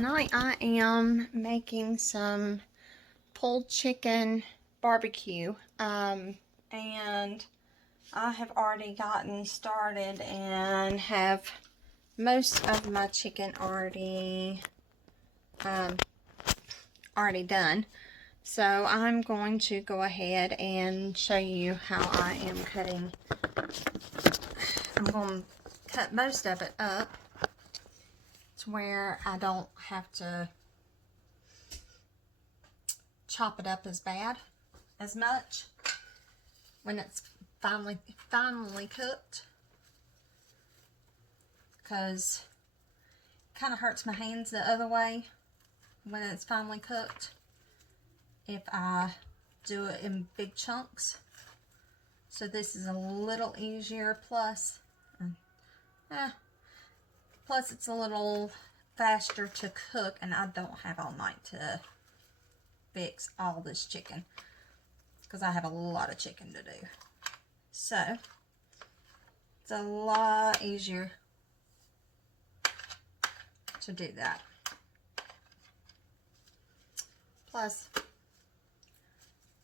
tonight I am making some pulled chicken barbecue. And I have already gotten started and have most of my chicken already done. So I'm going to go ahead and show you how I am cutting. I'm going to cut most of it up to where I don't have to chop it up as much when it's finally cooked, because it kind of hurts my hands the other way when it's finally cooked if I do it in big chunks. So this is a little easier, plus it's a little faster to cook, and I don't have all night to fix all this chicken because I have a lot of chicken to do. So it's a lot easier to do that. Plus,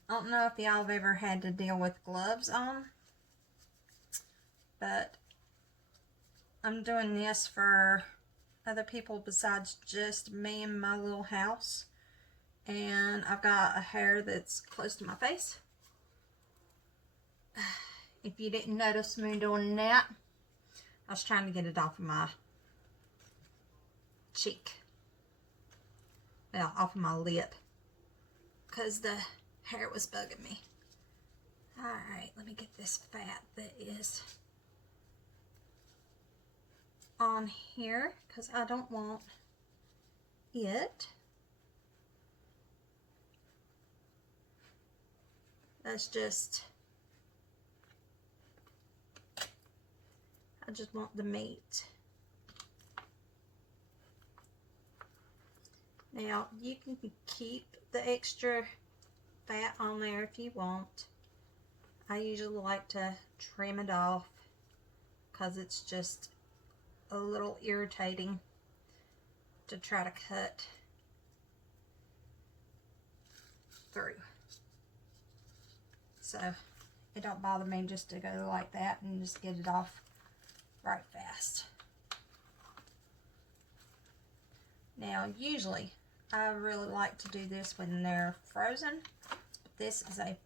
I don't know if y'all have ever had to deal with gloves on, but I'm doing this for other people besides just me and my little house. And I've got a hair that's close to my face. If you didn't notice me doing that, I was trying to get it off of my cheek. Well, off of my lip, because the hair was bugging me. Alright, let me get this fat that is on here, because I don't want it. That's just, I just want the meat. Now, you can keep the extra fat on there if you want. I usually like to trim it off because it's just a little irritating to try to cut through. So it don't bother me just to go like that and just get it off right fast. Now, usually I really like to do this when they're frozen. This is a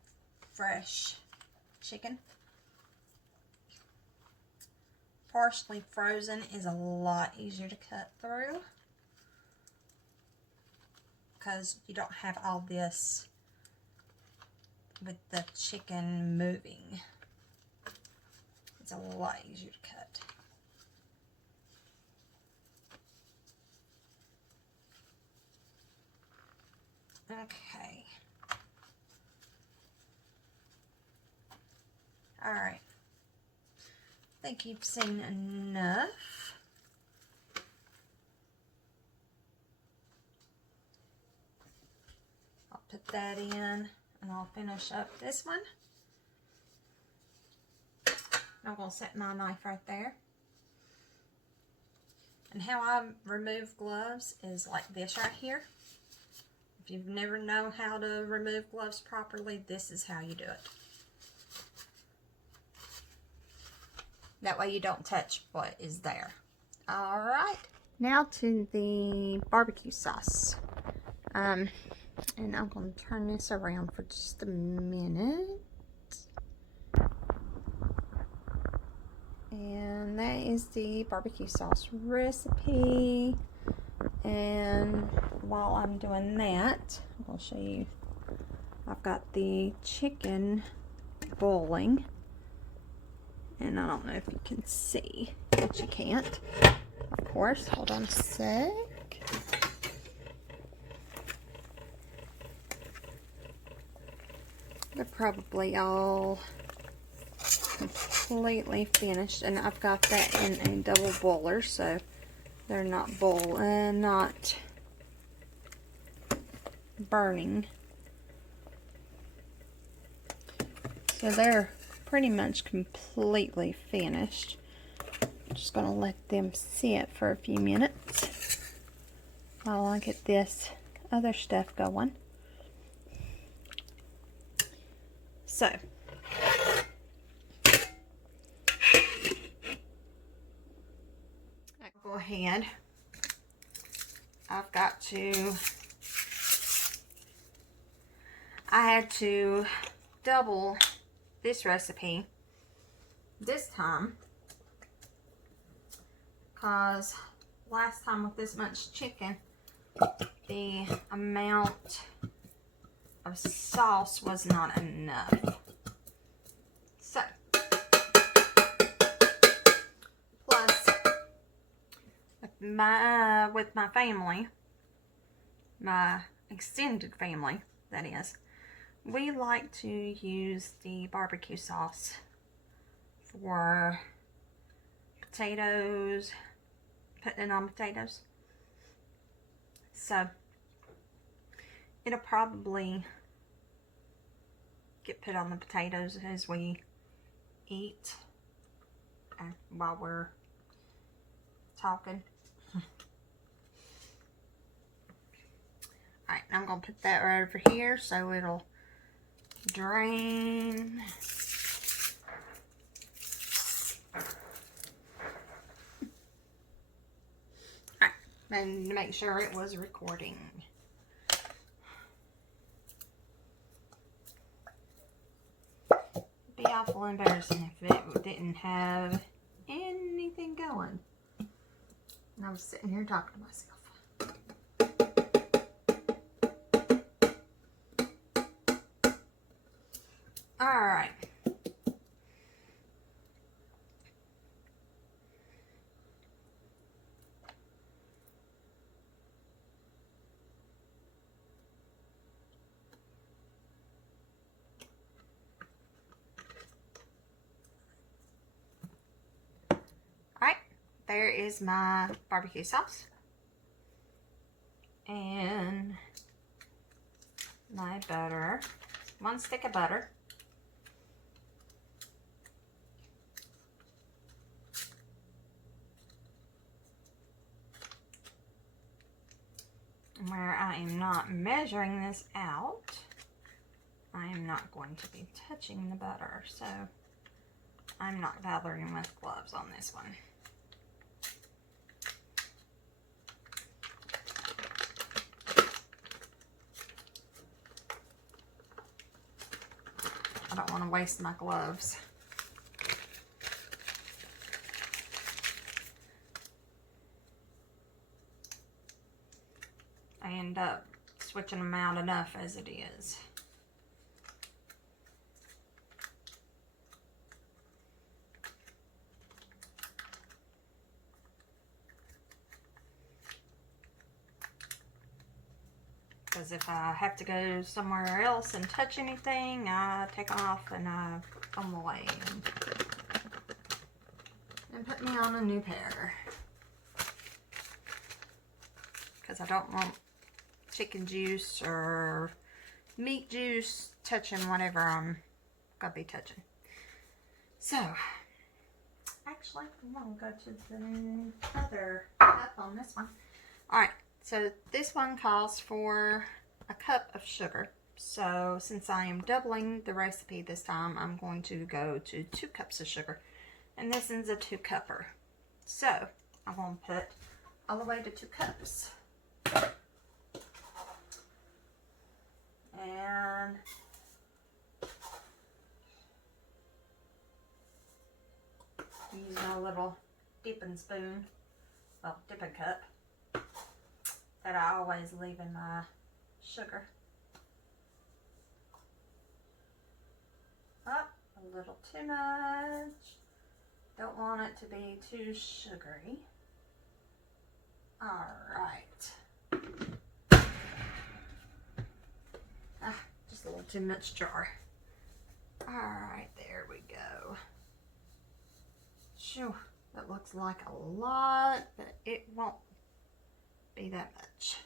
fresh chicken. Partially frozen is a lot easier to cut through because you don't have all this with the chicken moving. It's a lot easier to cut. Okay. Alright. I think you've seen enough. I'll put that in and I'll finish up this one. I'm going to set my knife right there. And how I remove gloves is like this right here. If you've never known how to remove gloves properly, this is how you do it. That way you don't touch what is there. Alright. Now to the barbecue sauce. And I'm going to turn this around for just a minute. And that is the barbecue sauce recipe. And while I'm doing that, I'll show you. I've got the chicken boiling. And I don't know if you can see, but you can't. Of course, hold on a sec. They're probably all completely finished, and I've got that in a double boiler, so they're not not burning. So they're pretty much completely finished. I'm just going to let them sit for a few minutes. while I get this other stuff going. So, go ahead. I had to double this recipe this time because last time with this much chicken, the amount of sauce was not enough. So, plus with my family, my extended family, that is, we like to use the barbecue sauce for potatoes, putting it on potatoes. So it'll probably get put on the potatoes as we eat while we're talking. Alright, I'm going to put that right over here so it'll drain. Alright, and to make sure it was recording. It'd be awful embarrassing if it didn't have anything going. And I was sitting here talking to myself. Alright. Alright, there is my barbecue sauce. And my butter. 1 stick of butter. Where I am not measuring this out, I am not going to be touching the butter, so I'm not bothering with gloves on this one. I don't want to waste my gloves. I end up switching them out enough as it is. Because if I have to go somewhere else and touch anything, I take them off and I throw them away and put me on a new pair. Because I don't want chicken juice or meat juice touching whatever I'm gonna be touching. So, actually, I'm gonna go to the other cup on this one. Alright, so this one calls for a cup of sugar. So, since I am doubling the recipe this time, I'm going to go to 2 cups of sugar. And this is a 2-cupper. So, I'm going to put all the way to 2 cups. And using a little dipping spoon, well, dipping cup that I always leave in my sugar. Oh, a little too much. Don't want it to be too sugary. Alright. Just a little too much jar. Alright, there we go. Shoo, that looks like a lot, but it won't be that much.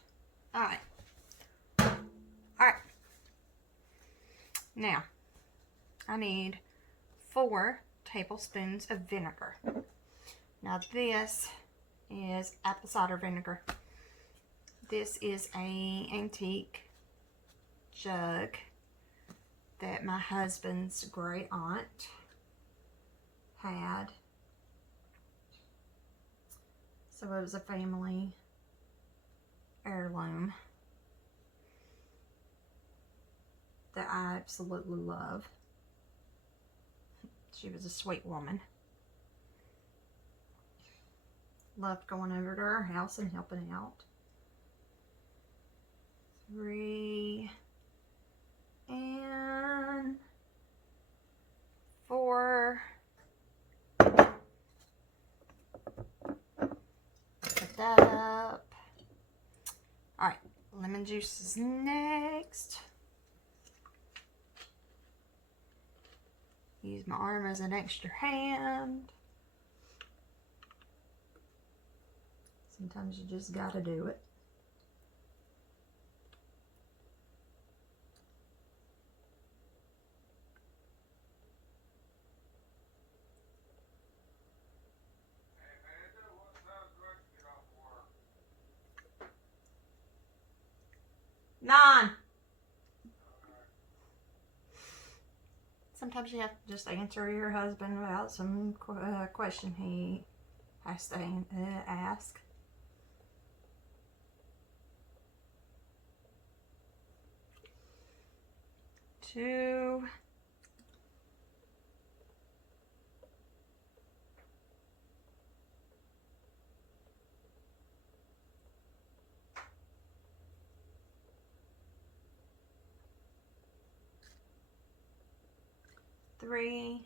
Alright. Alright. Now, I need 4 tablespoons of vinegar. Now this is apple cider vinegar. This is a antique jug that my husband's great aunt had. So it was a family heirloom that I absolutely love. She was a sweet woman. Loved going over to her house and helping out. 3 and 4. Put that up. Alright, lemon juice is next. Use my arm as an extra hand. Sometimes you just gotta do it. Nine. Sometimes you have to just answer your husband about some question he has to ask. 2. 3.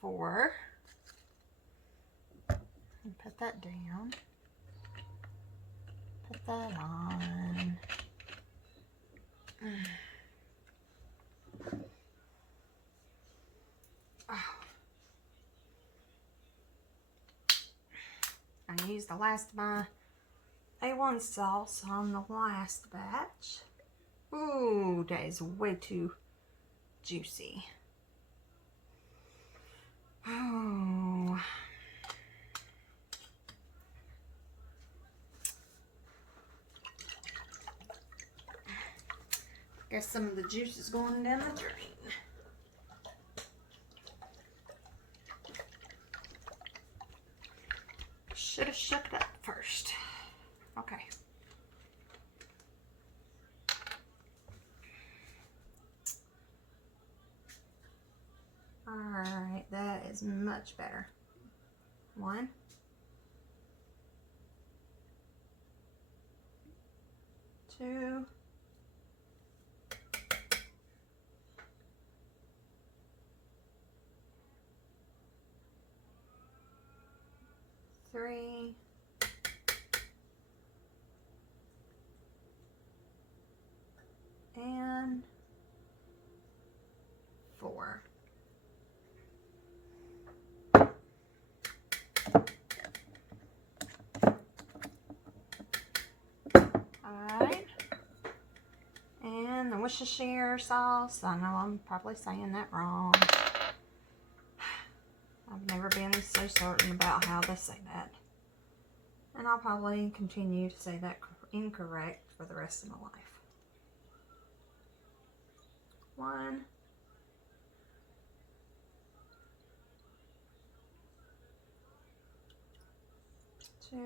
4. And put that down. Put that on. Oh. I used the last of my A1 sauce on the last batch. Ooh, that is way too juicy. Oh. Guess some of the juice is going down the drain. Should have shook it up first. Okay. Alright, that is much better. 1. 2. 3. and 4. Alright. And the Worcestershire sauce. I know I'm probably saying that wrong. I've never been so certain about how to say that. And I'll probably continue to say that incorrect for the rest of my life. 1. 2.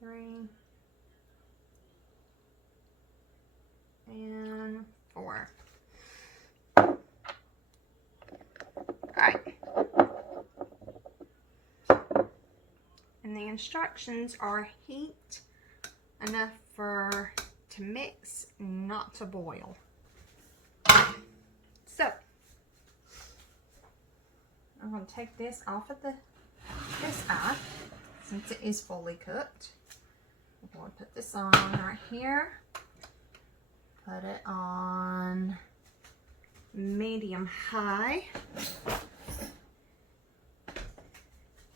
3. and 4. Alright. And the instructions are heat enough to mix, not to boil. So, I'm going to take this off of this eye, since it is fully cooked. I'm going to put this on right here. Put it on medium high.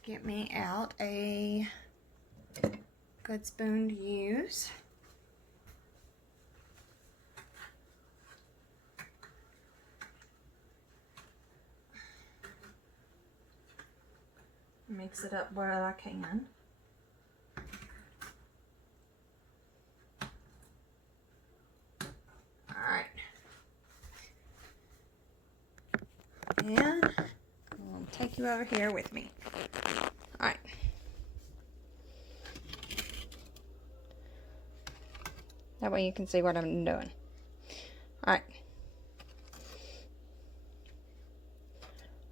get me out a good spoon to use. Mix it up where I can. Alright. And I'll take you over here with me. Alright. That way you can see what I'm doing. Alright.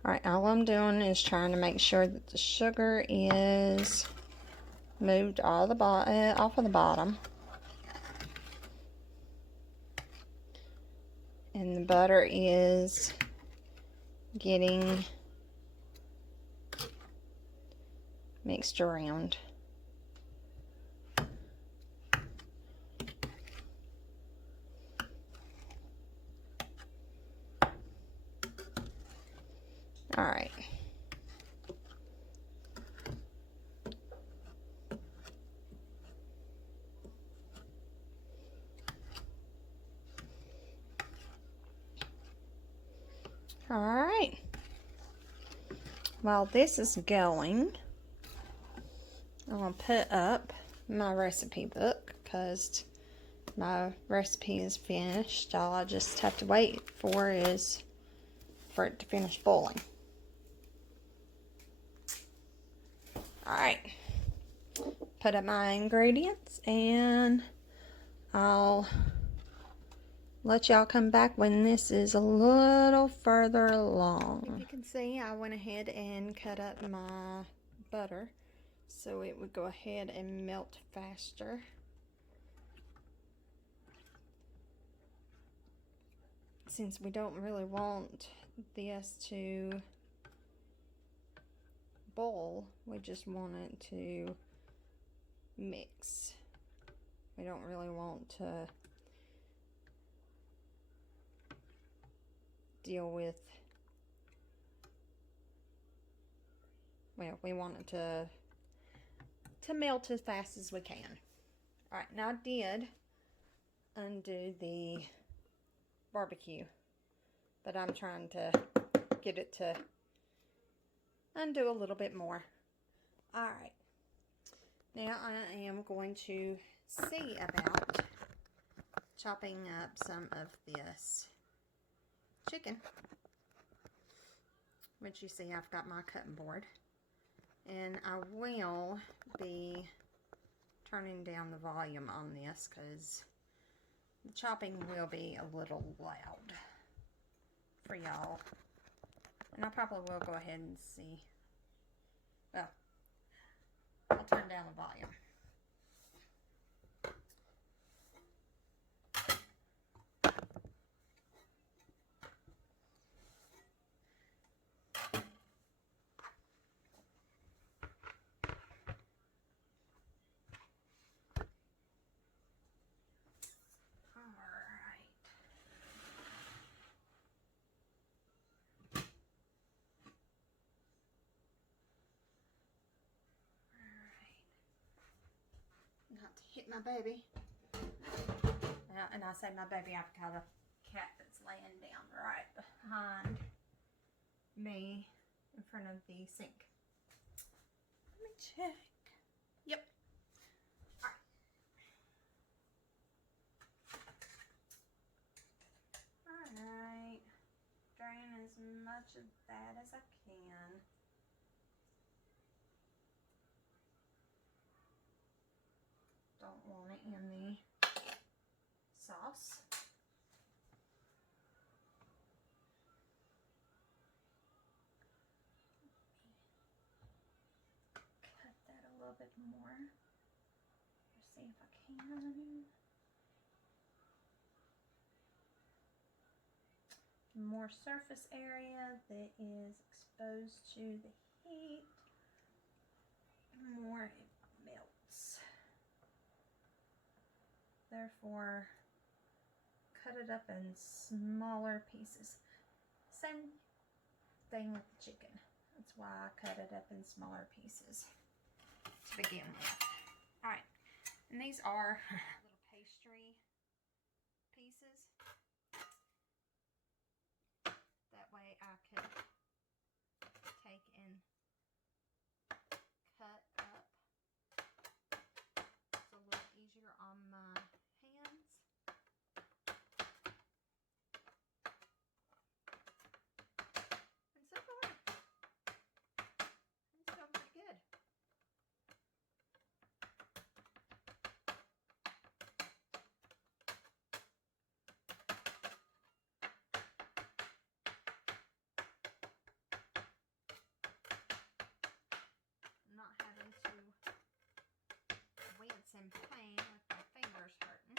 Alright, all I'm doing is trying to make sure that the sugar is moved all the off of the bottom. And the butter is getting mixed around. All right. All right. While this is going, I'm going to put up my recipe book because my recipe is finished. All I just have to wait for is for it to finish boiling. Alright, put up my ingredients and I'll let y'all come back when this is a little further along. If you can see, I went ahead and cut up my butter so it would go ahead and melt faster. Since we don't really want this to boil, we just want it to mix. We don't really want to deal with, well, we want it to melt as fast as we can. Alright, now I did undo the barbecue, but I'm trying to get it to undo a little bit more. Alright, now I am going to see about chopping up some of this chicken, which you see I've got my cutting board, and I will be turning down the volume on this because the chopping will be a little loud for y'all, and I probably will go ahead and see, well, I'll turn down the volume. Not to hit my baby. And I say my baby, I've got a cat that's laying down right behind me in front of the sink. Let me check. Yep. Alright. Alright. Drain as much of that as I can. Don't want it in the sauce. Cut that a little bit more. Let's see if I can. More surface area that is exposed to the heat, more it melts. Therefore, cut it up in smaller pieces. Same thing with the chicken. That's why I cut it up in smaller pieces to begin with. Alright, and these are little pastry pieces. That way I could take and cut up. It's a little easier on my hands. And so far, it's going pretty good. I'm not having to wince in pain with my fingers hurting.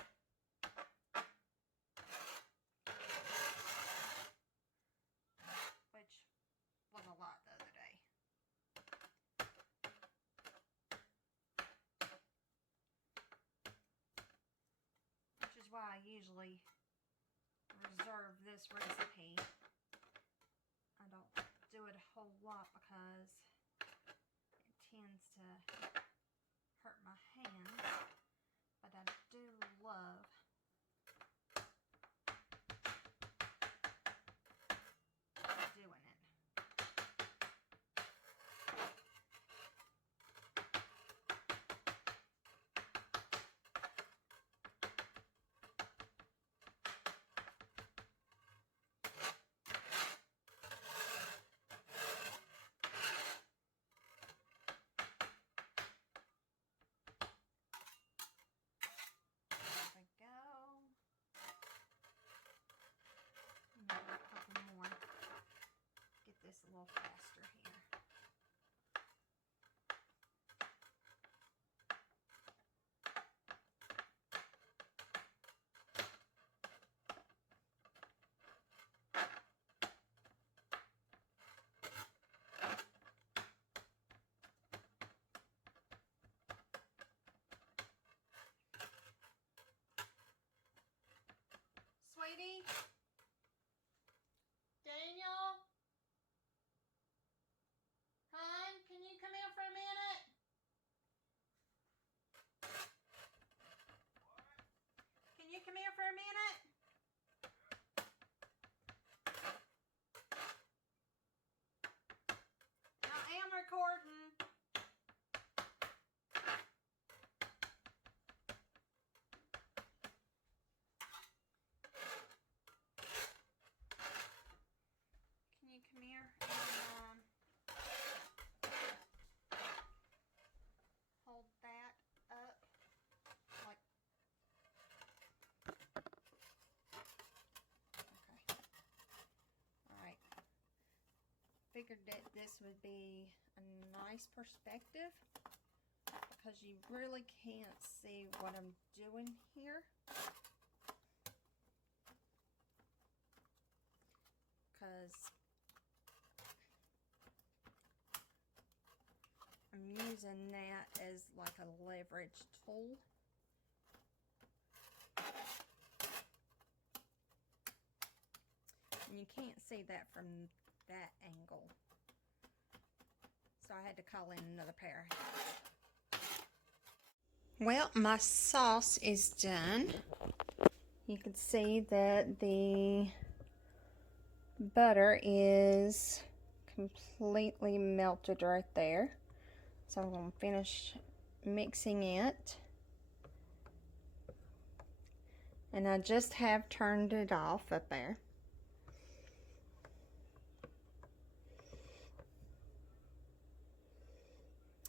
Which was a lot the other day. Which is why I usually reserve this recipe. I don't do it a whole lot because it tends to hurt my hands, but I do love doing it. There we go. Maybe a couple more. Get this a little faster here. Sweetie? Daniel? Hon, can you come here for a minute? What? Can you come here for a minute? I am recording. Can you come here and hold that up like okay. Alright. Figured that this would be a nice perspective because you really can't see what I'm doing here. Because I'm using that as like a leverage tool. And you can't see that from that angle. So I had to call in another pair of hands. Well, my sauce is done. You can see that the butter is completely melted right there. So I'm going to finish mixing it. And I just have turned it off up there.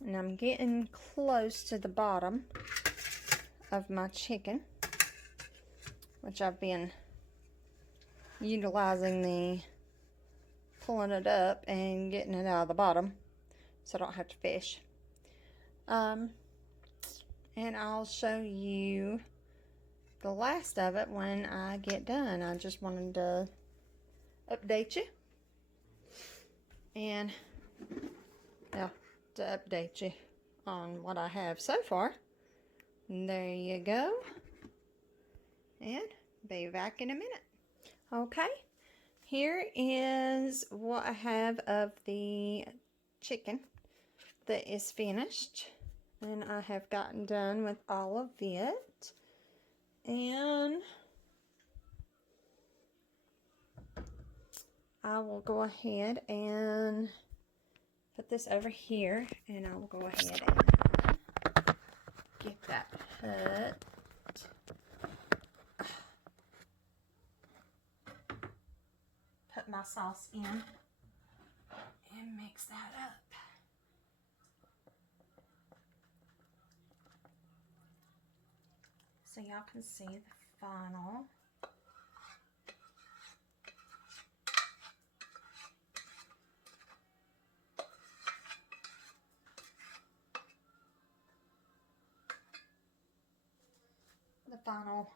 And I'm getting close to the bottom of my chicken, which I've been utilizing the pulling it up and getting it out of the bottom so I don't have to fish. And I'll show you the last of it when I get done. I just wanted to update you and yeah, to update you on what I have so far. And there you go, and be back in a minute. Okay, here is what I have of the chicken that is finished. And I have gotten done with all of it. And I will go ahead and put this over here. And I will go ahead and get that put. Put my sauce in and mix that up. So y'all can see the final. The final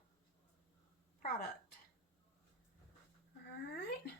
product. All right.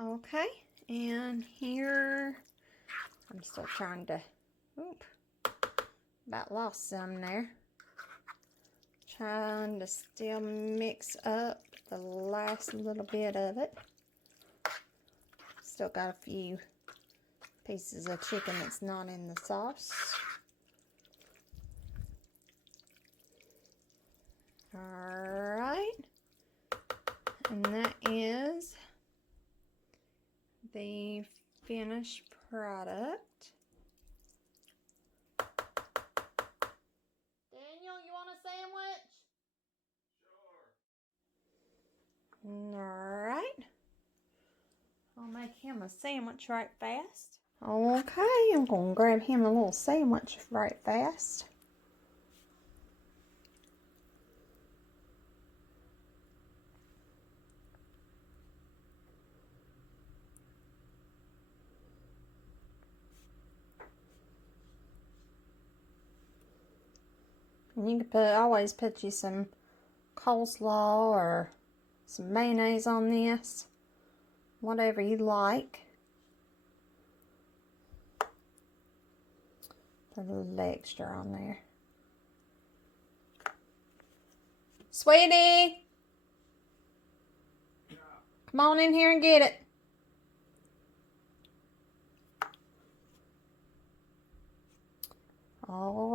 Okay, and here, I'm still trying to, about lost some there. Trying to still mix up the last little bit of it. Still got a few pieces of chicken that's not in the sauce. Alright, and that is the finished product. Daniel, you want a sandwich? Sure. Alright. I'll make him a sandwich right fast. Okay, I'm going to grab him a little sandwich right fast. And you can always put you some coleslaw or some mayonnaise on this, whatever you like. Put a little extra on there. Sweetie, come on in here and get it. Oh.